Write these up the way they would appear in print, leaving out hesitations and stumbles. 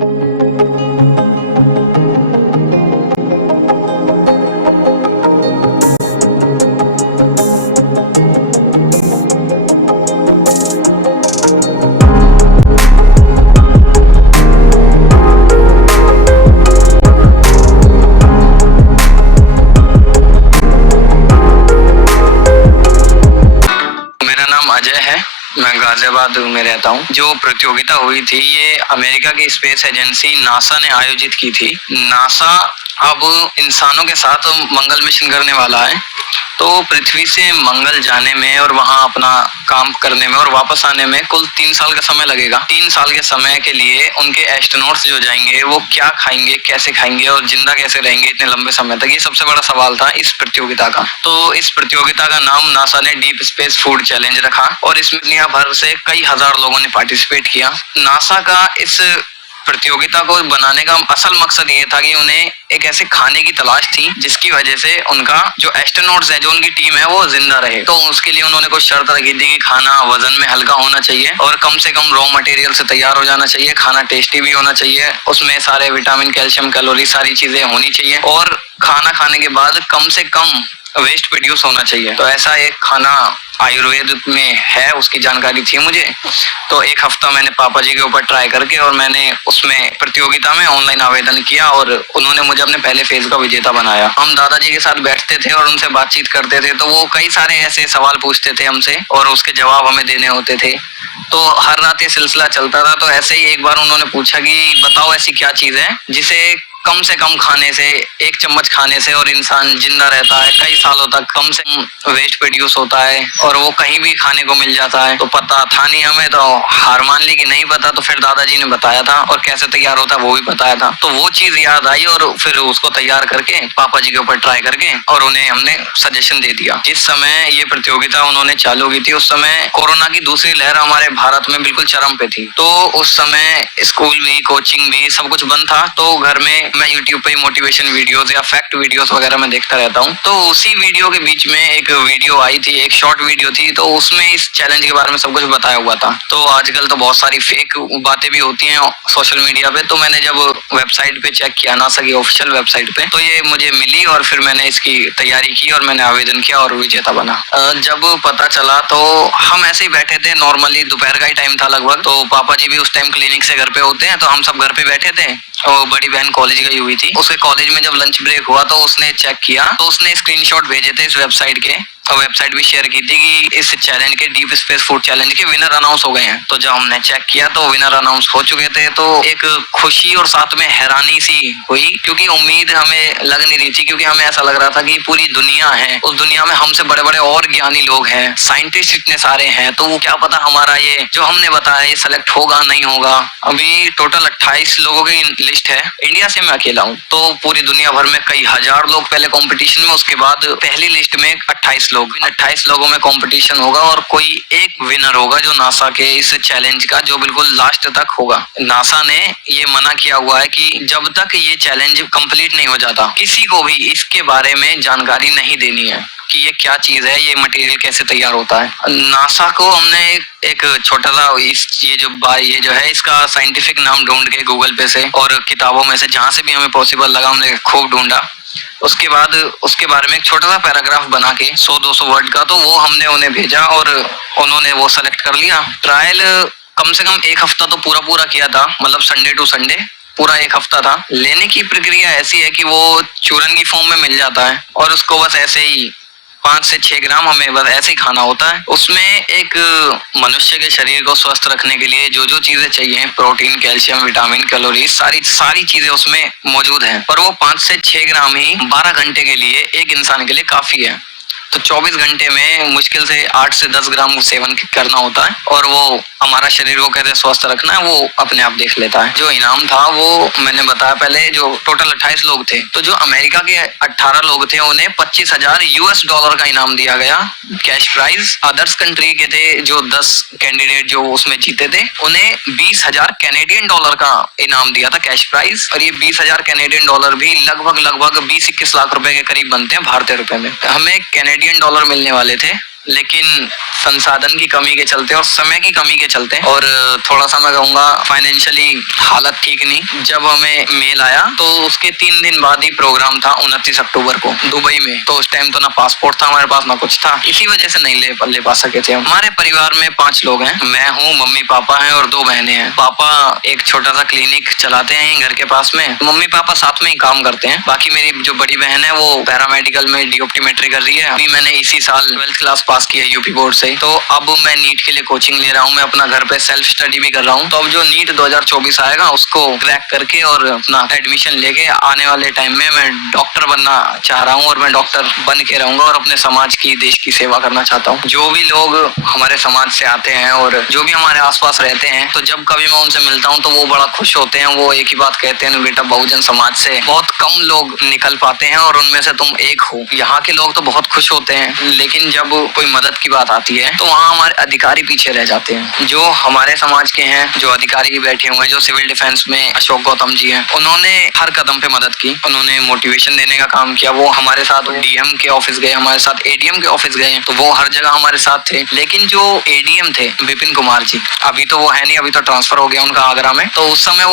मेरा नाम अजय है, मैं गाजियाबाद में रहता हूँ। जो प्रतियोगिता हुई थी ये अमेरिका की स्पेस एजेंसी नासा ने आयोजित की थी। नासा अब इंसानों के साथ मंगल मिशन करने वाला है, तो पृथ्वी से मंगल जाने में और वहां अपना काम करने में और वापस आने में कुल 3 साल का समय लगेगा। 3 साल के समय के लिए उनके एस्ट्रोनॉट्स जो जाएंगे वो क्या खाएंगे, कैसे खाएंगे और जिंदा कैसे रहेंगे इतने लंबे समय तक, ये सबसे बड़ा सवाल था इस प्रतियोगिता का। तो इस प्रतियोगिता का नाम नासा ने डीप स्पेस फूड चैलेंज रखा और इसमें दुनिया भर से कई हजार लोगों ने पार्टिसिपेट किया। नासा का इस प्रतियोगिता को बनाने का असल मकसद ये था कि उन्हें एक ऐसे खाने की तलाश थी जिसकी वजह से उनका जो एस्ट्रोनॉट्स है, जो उनकी टीम है, वो जिंदा रहे। तो उसके लिए उन्होंने कुछ शर्त रखी थी कि खाना वजन में हल्का होना चाहिए और कम से कम रॉ मटेरियल से तैयार हो जाना चाहिए। खाना टेस्टी भी होना चाहिए, उसमें सारे विटामिन, कैल्शियम, कैलोरी सारी चीजें होनी चाहिए और खाना खाने के बाद कम से कम वेस्ट प्रोड्यूस होना चाहिए। तो ऐसा एक खाना आयुर्वेद में है, उसकी जानकारी थी मुझे। तो एक हफ्ता मैंने पापा जी के ऊपर ट्राई करके और मैंने उसमें प्रतियोगिता में ऑनलाइन आवेदन किया और उन्होंने मुझे अपने पहले फेज का विजेता बनाया। हम दादाजी के साथ बैठते थे और उनसे बातचीत करते थे, तो वो कई सारे ऐसे सवाल पूछते थे हमसे और उसके जवाब हमें देने होते थे। तो हर रात ये सिलसिला चलता था। तो ऐसे ही एक बार उन्होंने पूछा कि बताओ ऐसी क्या चीज है जिसे कम से कम खाने से, 1 चम्मच खाने से और इंसान जिंदा रहता है कई सालों तक, कम से कम वेस्ट प्रोड्यूस होता है और वो कहीं भी खाने को मिल जाता है। तो पता था नहीं हमें, तो हार मान ली कि नहीं पता। तो फिर दादाजी ने बताया था और कैसे तैयार होता है वो भी बताया था। तो वो चीज याद आई और फिर उसको तैयार करके पापा जी के ऊपर ट्राई करके और उन्हें हमने सजेशन दे दिया। जिस समय ये प्रतियोगिता उन्होंने चालू की थी उस समय कोरोना की दूसरी लहर हमारे भारत में बिल्कुल चरम पे थी। तो उस समय स्कूल भी, कोचिंग भी, सब कुछ बंद था। तो घर में मैं यूट्यूब पे मोटिवेशन वीडियोस या फैक्ट वीडियोस वगैरह मैं देखता रहता हूँ। तो उसी वीडियो के बीच में एक वीडियो आई थी, एक शॉर्ट वीडियो थी, तो उसमें इस चैलेंज के बारे में सब कुछ बताया हुआ था। तो आजकल तो बहुत सारी फेक बातें भी होती हैं सोशल मीडिया पे। तो मैंने जब वेबसाइट पे चेक किया, नासा की ऑफिशियल वेबसाइट पे, तो ये मुझे मिली और फिर मैंने इसकी तैयारी की और मैंने आवेदन किया और विजेता बना। जब पता चला तो हम ऐसे ही बैठे थे, नॉर्मली दोपहर का ही टाइम था लगभग। तो पापा जी भी उस टाइम क्लिनिक से घर पे होते हैं, तो हम सब घर पे बैठे थे और बड़ी बहन कॉलेज गई हुई थी। उसके कॉलेज में जब लंच ब्रेक हुआ तो उसने चेक किया, तो उसने स्क्रीनशॉट भेजे थे इस वेबसाइट के और वेबसाइट भी शेयर की थी कि इस चैलेंज के, डीप स्पेस फूड चैलेंज के विनर अनाउंस हो गए हैं। तो जब हमने चेक किया तो विनर अनाउंस हो चुके थे। तो एक खुशी और साथ में हैरानी सी हुई, क्योंकि उम्मीद हमें लग नहीं रही थी, क्योंकि हमें ऐसा लग रहा था कि पूरी दुनिया है, उस दुनिया में हमसे बड़े बड़े और ज्ञानी लोग हैं, साइंटिस्ट इतने सारे हैं, तो क्या पता हमारा ये जो हमने बताया ये सेलेक्ट होगा नहीं होगा। अभी टोटल 28 लोगों की लिस्ट है, इंडिया से मैं अकेला हूँ। तो पूरी दुनिया भर में कई हजार लोग पहले कंपटीशन में, उसके बाद पहली लिस्ट में 28 लोग। 28 लोगों में कंपटीशन होगा और कोई एक विनर होगा जो नासा के इस चैलेंज का, जो बिल्कुल लास्ट तक होगा। नासा ने ये मना किया हुआ है कि जब तक ये चैलेंज कंप्लीट नहीं हो जाता किसी को भी इसके बारे में जानकारी नहीं देनी है कि ये क्या चीज है, ये मटेरियल कैसे तैयार होता है। नासा को हमने एक छोटा सा ये जो है इसका साइंटिफिक नाम ढूंढ के गूगल पे से और किताबों में से जहां से भी हमें पॉसिबल लगा हमने खूब ढूंढा। उसके बाद उसके बारे में एक छोटा सा पैराग्राफ बना के 100-200 वर्ड का, तो वो हमने उन्हें भेजा और उन्होंने वो सेलेक्ट कर लिया। ट्रायल कम से कम 1 हफ्ता तो पूरा किया था, मतलब संडे टू संडे पूरा 1 हफ्ता था। लेने की प्रक्रिया ऐसी है कि वो चूरन की फॉर्म में मिल जाता है और उसको बस ऐसे ही 5 से 6 ग्राम हमें बस ऐसे ही खाना होता है। उसमें एक मनुष्य के शरीर को स्वस्थ रखने के लिए जो जो चीजें चाहिए, प्रोटीन, कैल्शियम, विटामिन, कैलोरी, सारी चीजें उसमें मौजूद हैं। पर वो 5 से 6 ग्राम ही 12 घंटे के लिए एक इंसान के लिए काफी है। तो 24 घंटे में मुश्किल से 8 से 10 ग्राम सेवन करना होता है और वो हमारा शरीर को कैसे स्वस्थ रखना है वो अपने आप देख लेता है। जो इनाम था वो मैंने बताया पहले, जो टोटल 28 लोग थे, तो जो अमेरिका के 18 लोग थे उन्हें $25,000 का इनाम दिया गया, कैश प्राइज। अदर्स कंट्री के थे जो 10 कैंडिडेट जो उसमें जीते थे, उन्हें $20,000 का इनाम दिया था, कैश प्राइज। और ये $20,000 भी लगभग 20-21 लाख रुपए के करीब बनते हैं भारतीय रुपए में। हमें $20 मिलने वाले थे लेकिन संसाधन की कमी के चलते और समय की कमी के चलते और थोड़ा सा मैं कहूँगा फाइनेंशियली हालत ठीक नहीं, जब हमें मेल आया तो उसके 3 दिन बाद ही प्रोग्राम था 29 अक्टूबर को दुबई में। तो उस टाइम तो ना पासपोर्ट था हमारे पास ना कुछ था, इसी वजह से नहीं ले पा सके थे। हमारे परिवार में 5 लोग हैं, मैं हूँ, मम्मी पापा हैं और 2 बहनें हैं। पापा एक छोटा सा क्लिनिक चलाते हैं घर के पास में, मम्मी पापा साथ में ही काम करते हैं। बाकी मेरी जो बड़ी बहन है वो पैरामेडिकल में डीओप्टीमेट्री कर रही है। अभी मैंने इसी साल 12th क्लास पास की है यूपी बोर्ड से। तो अब मैं नीट के लिए कोचिंग ले रहा हूँ, मैं अपना घर पे सेल्फ स्टडी भी कर रहा हूँ। तो अब जो नीट 2024 आएगा उसको क्रैक करके और अपना एडमिशन लेके आने वाले टाइम में मैं डॉक्टर बनना चाह रहा हूँ और मैं डॉक्टर बन के रहूंगा और अपने समाज की, देश की सेवा करना चाहता हूँ। जो भी लोग हमारे समाज से आते हैं और जो भी हमारे आसपास रहते हैं, तो जब कभी मैं उनसे मिलता हूँ तो वो बड़ा खुश होते हैं। वो एक ही बात कहते हैं, बेटा बहुजन समाज से बहुत कम लोग निकल पाते हैं और उनमें से तुम एक हो। यहाँ के लोग तो बहुत खुश होते हैं, लेकिन जब कोई मदद की बात आती है तो वहाँ हमारे अधिकारी पीछे रह जाते हैं। जो हमारे समाज के हैं, जो अधिकारी बैठे हुए हैं, जो सिविल डिफेंस में अशोक गौतम जी हैं, उन्होंने हर कदम पे मदद की, उन्होंने मोटिवेशन देने का काम किया। वो हमारे साथ डीएम के ऑफिस गए, हमारे साथ एडीएम के ऑफिस गए, तो वो हर जगह हमारे साथ थे। लेकिन जो एडीएम थे विपिन कुमार जी, अभी तो वो है नहीं, अभी तो ट्रांसफर हो गया उनका आगरा में। तो उस समय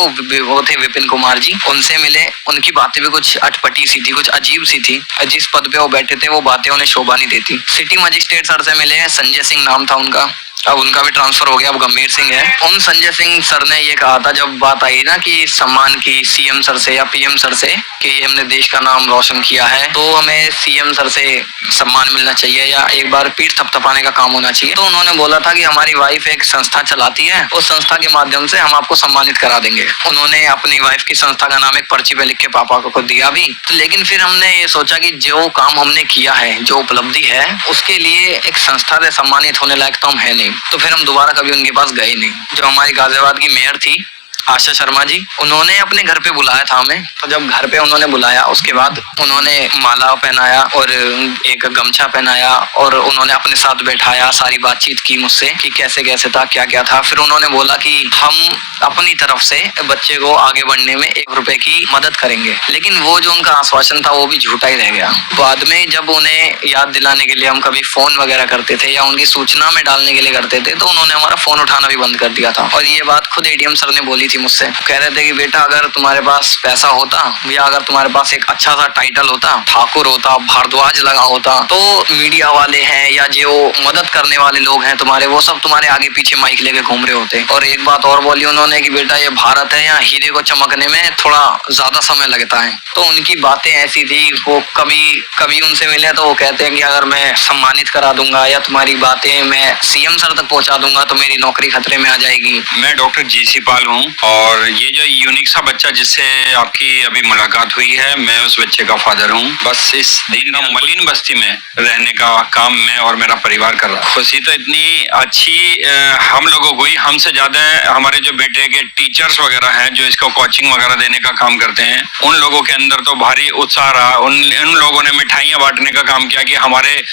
वो थे विपिन कुमार जी, उनसे मिले, उनकी बातें भी कुछ अटपटी सी थी, कुछ अजीब सी थी। जिस पद पे वो बैठे थे वो बातें उन्हें शोभा नहीं देती। सिटी मजिस्ट्रेट सर से मिले, संजय सिंह नाम था उनका, अब उनका भी ट्रांसफर हो गया, अब गंभीर सिंह है। उन संजय सिंह सर ने ये कहा था जब बात आई ना कि सम्मान की सीएम सर से या पीएम सर से, कि हमने देश का नाम रोशन किया है तो हमें सीएम सर से सम्मान मिलना चाहिए या एक बार पीठ थपथपाने का काम होना चाहिए। तो उन्होंने बोला था कि हमारी वाइफ एक संस्था चलाती है, उस संस्था के माध्यम से हम आपको सम्मानित करा देंगे। उन्होंने अपनी वाइफ की संस्था का नाम एक पर्ची पे लिख के पापा को दिया भी। लेकिन फिर हमने ये सोचा कि जो काम हमने किया है, जो उपलब्धि है, उसके लिए एक संस्था से सम्मानित होने लायक तो हम है नहीं। तो फिर हम दोबारा कभी उनके पास गए नहीं। जो हमारी गाजियाबाद की मेयर थी आशा शर्मा जी, उन्होंने अपने घर पे बुलाया था हमें। तो जब घर पे उन्होंने बुलाया उसके बाद उन्होंने माला पहनाया और एक गमछा पहनाया और उन्होंने अपने साथ बैठाया, सारी बातचीत की मुझसे कि कैसे कैसे था, क्या क्या था। फिर उन्होंने बोला कि हम अपनी तरफ से बच्चे को आगे बढ़ने में 1 रुपए की मदद करेंगे। लेकिन वो जो उनका आश्वासन था वो भी झूठा ही रह गया। बाद में जब उन्हें याद दिलाने के लिए हम कभी फोन वगैरह करते थे या उनकी सूचना में डालने के लिए करते थे, तो उन्होंने हमारा फोन उठाना भी बंद कर दिया था। और ये बात खुद एडीएम सर ने बोली थी मुझसे, कह रहे थे कि बेटा अगर तुम्हारे पास पैसा होता या अगर तुम्हारे पास एक अच्छा सा टाइटल होता, ठाकुर होता, भारद्वाज लगा होता, तो मीडिया वाले हैं या जो मदद करने वाले लोग हैं तुम्हारे, वो सब तुम्हारे आगे पीछे माइक लेके घूम रहे होते। और एक बात और बोली उन्होंने कि बेटा ये भारत है, यहाँ हीरे को चमकने में थोड़ा ज्यादा समय लगता है। तो उनकी बातें ऐसी थी, वो कभी उनसे मिले तो वो कहते हैं कि अगर मैं सम्मानित करा दूंगा या तुम्हारी बातें मैं सीएम सर तक पहुंचा दूंगा तो मेरी नौकरी खतरे में आ जाएगी। मैं डॉक्टर जीसी पाल हूँ और ये जो यूनिक सा बच्चा जिससे आपकी अभी मुलाकात हुई है, मैं उस बच्चे का फादर हूँ। बस इस दिन मलिन बस्ती में रहने का काम मैं और मेरा परिवार कर रहा है। खुशी तो इतनी अच्छी हम लोगों को ही, हमसे ज्यादा हमारे जो बेटे के टीचर्स वगैरह हैं जो इसको कोचिंग वगैरह देने का काम करते हैं, उन लोगों के अंदर तो भारी उत्साह रहा। उन लोगों ने मिठाइयाँ बांटने का काम किया कि हमारे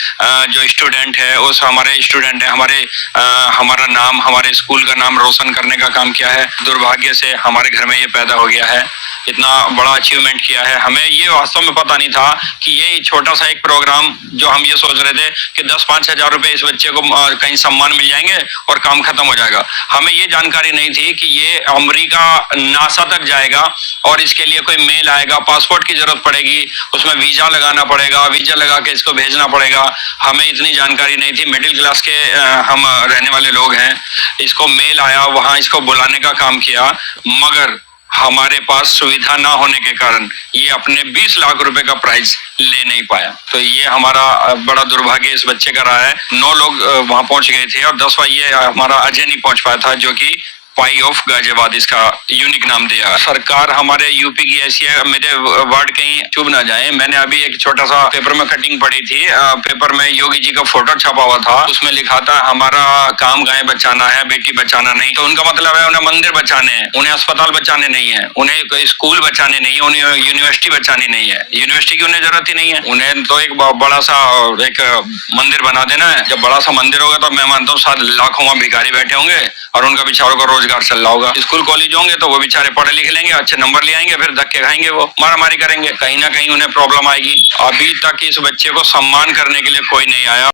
जो स्टूडेंट है उस हमारे स्टूडेंट है, हमारा नाम, हमारे स्कूल का नाम रोशन करने का काम किया है। दुर्भाग्य से हमारे घर में ये पैदा हो गया है, इतना बड़ा अचीवमेंट किया है। हमें ये वास्तव में पता नहीं था कि ये छोटा सा एक प्रोग्राम, जो हम ये सोच रहे थे कि 10-5 हजार रुपए इस बच्चे को कहीं सम्मान मिल जाएंगे और काम खत्म हो जाएगा। हमें ये जानकारी नहीं थी कि ये अमेरिका नासा तक जाएगा और इसके लिए कोई मेल आएगा, पासपोर्ट की जरूरत पड़ेगी, उसमें वीजा लगाना पड़ेगा, वीजा लगा के इसको भेजना पड़ेगा। हमें इतनी जानकारी नहीं थी। मिडिल क्लास के हम रहने वाले लोग हैं। इसको मेल आया, वहां इसको बुलाने का काम किया, मगर हमारे पास सुविधा ना होने के कारण ये अपने 20 लाख रुपए का प्राइज ले नहीं पाया। तो ये हमारा बड़ा दुर्भाग्य इस बच्चे का रहा है। 9 लोग वहां पहुंच गए थे और 10वां ये हमारा अजय नहीं पहुंच पाया था, जो कि पाई ऑफ गाजियाबाद इसका यूनिक नाम दिया। सरकार हमारे यूपी की ऐसी है, मेरे वर्ड कहीं चुभ ना जाए, मैंने अभी एक छोटा सा पेपर में कटिंग पढ़ी थी। पेपर में योगी जी का फोटो छपा हुआ था, उसमें लिखा था हमारा काम गाय बचाना है, बेटी बचाना नहीं। तो उनका मतलब है उन्हें मंदिर बचाने हैं, उन्हें अस्पताल बचाने नहीं है, उन्हें स्कूल बचाने नहीं है, उन्हें यूनिवर्सिटी बचानी नहीं है। यूनिवर्सिटी की उन्हें जरूरत ही नहीं है, उन्हें तो एक बड़ा सा एक मंदिर बना देना है। जब बड़ा सा मंदिर होगा तो मैं मानता हूँ 7 लाखों वहाँ भिखारी बैठे होंगे और उनका बेचारों का रोजगार चल रहा होगा। स्कूल कॉलेज होंगे तो वो बेचारे पढ़े लिख लेंगे, अच्छे नंबर ले आएंगे, फिर धक्के खाएंगे, वो मारामारी करेंगे, कहीं ना कहीं उन्हें प्रॉब्लम आएगी। अभी तक इस बच्चे को सम्मान करने के लिए कोई नहीं आया।